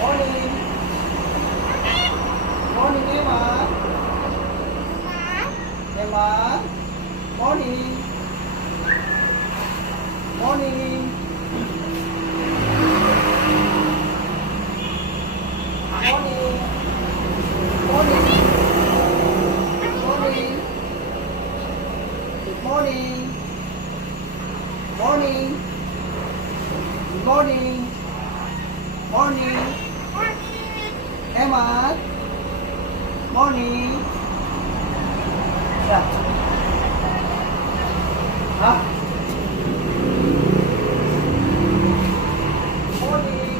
Morning. Morning, Emma. Emma. Morning. Morning. Morning. Morning. Morning. Good morning. Morning. Good morning. Morning. Emma. Morning. Yeah. Ha? Morning.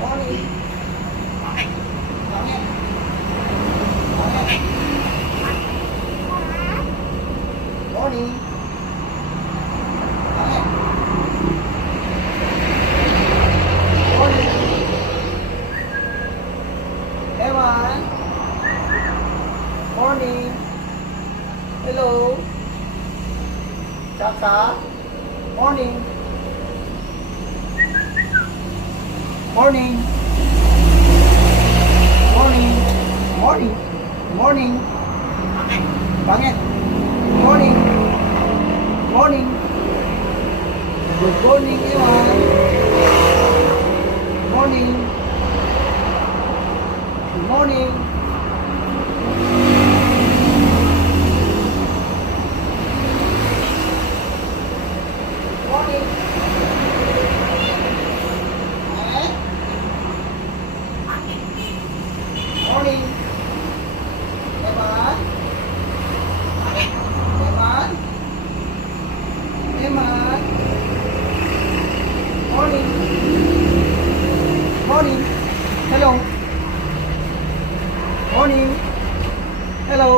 Morning. Bakit? Bakit? Morning. Bakit? Morning. Ewan. Morning. Hello. Tsaka. Morning. Morning. Morning. Morning. Morning. Bakit? Morning. Morning. Good morning, Ewan. Morning. Good morning. Morning. Eh? Morning. Eman? Eman? Eman? Morning. Morning. Hello. Morning. Hello.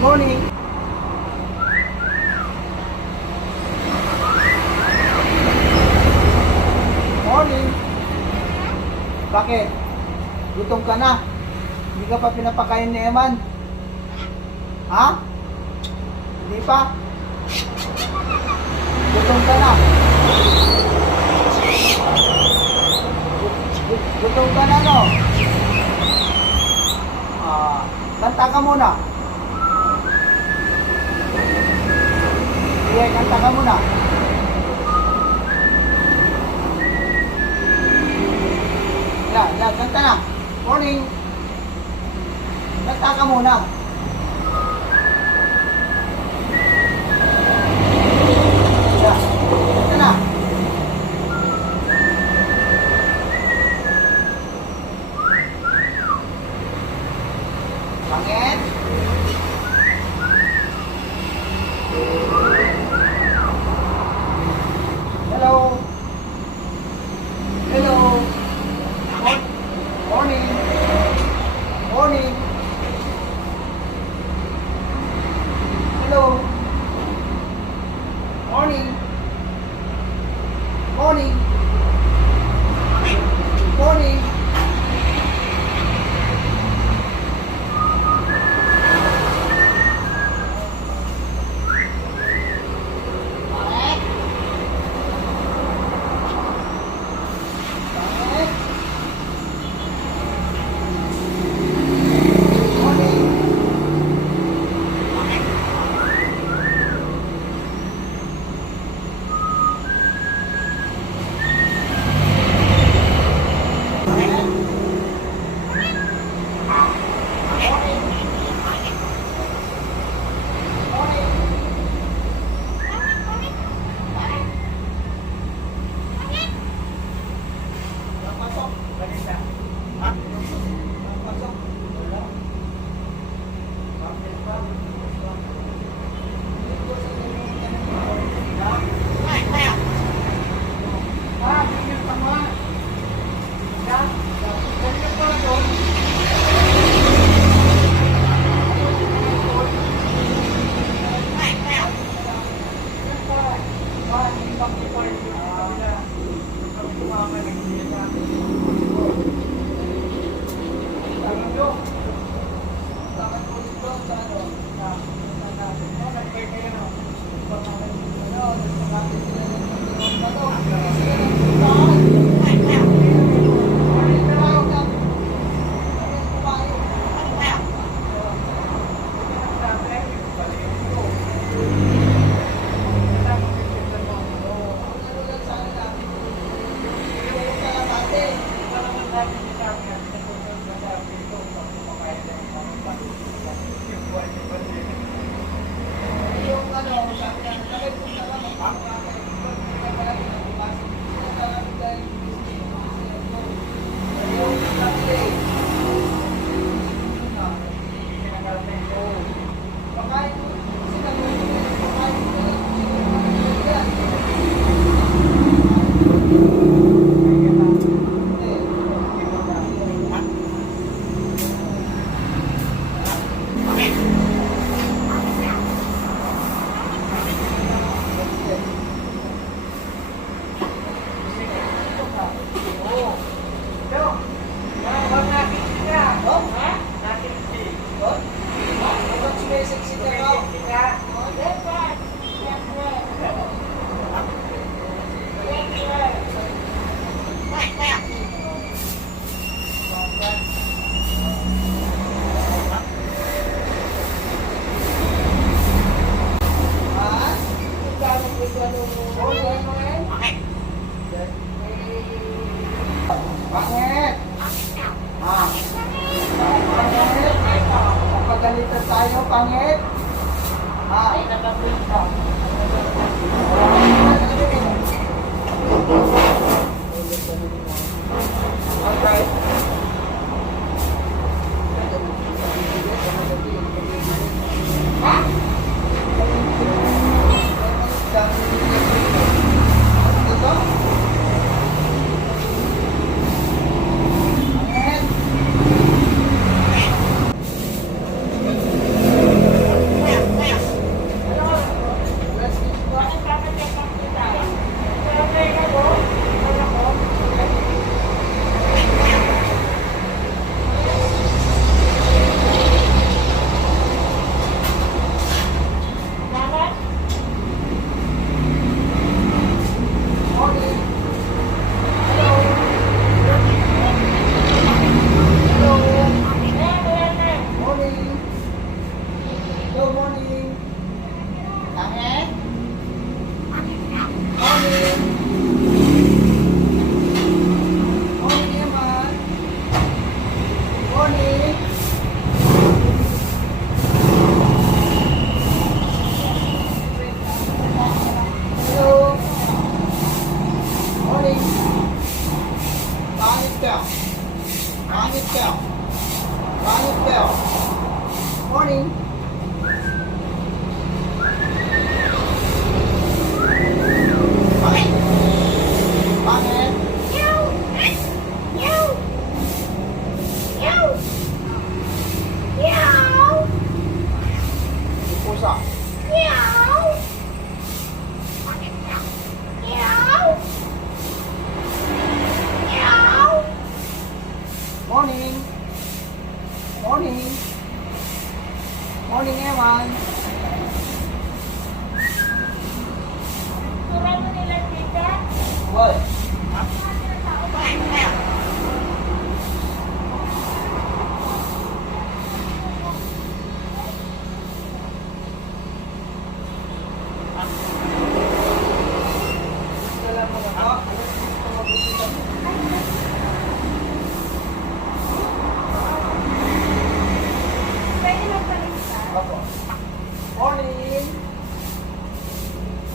Morning. Morning. Bakit? Gutom ka na? Hindi ka pa pinapakain ni Eman? Ha? Hindi pa? Gutom ka na? Gutom ka na, no? Kanta ka muna. Sige, kanta ka muna. Yan, kanta na. Morning. Kanta ka muna. Yan, kanta na. Bakit? Hello. Hello. Morning. Morning.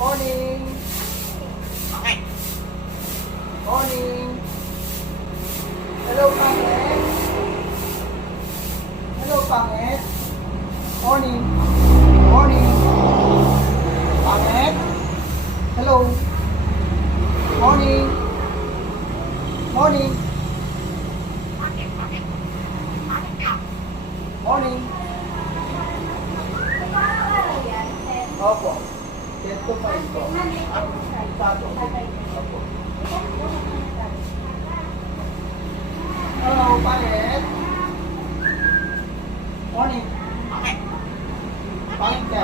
Morning. Morning. Hello, pangit. Hello, pangit. Morning. Morning. Pangit. Hello. Morning. Morning. Morning. Opo. 10 to 5 po. Tato. Opo. Hello, pangit. Morning. Pangit ka.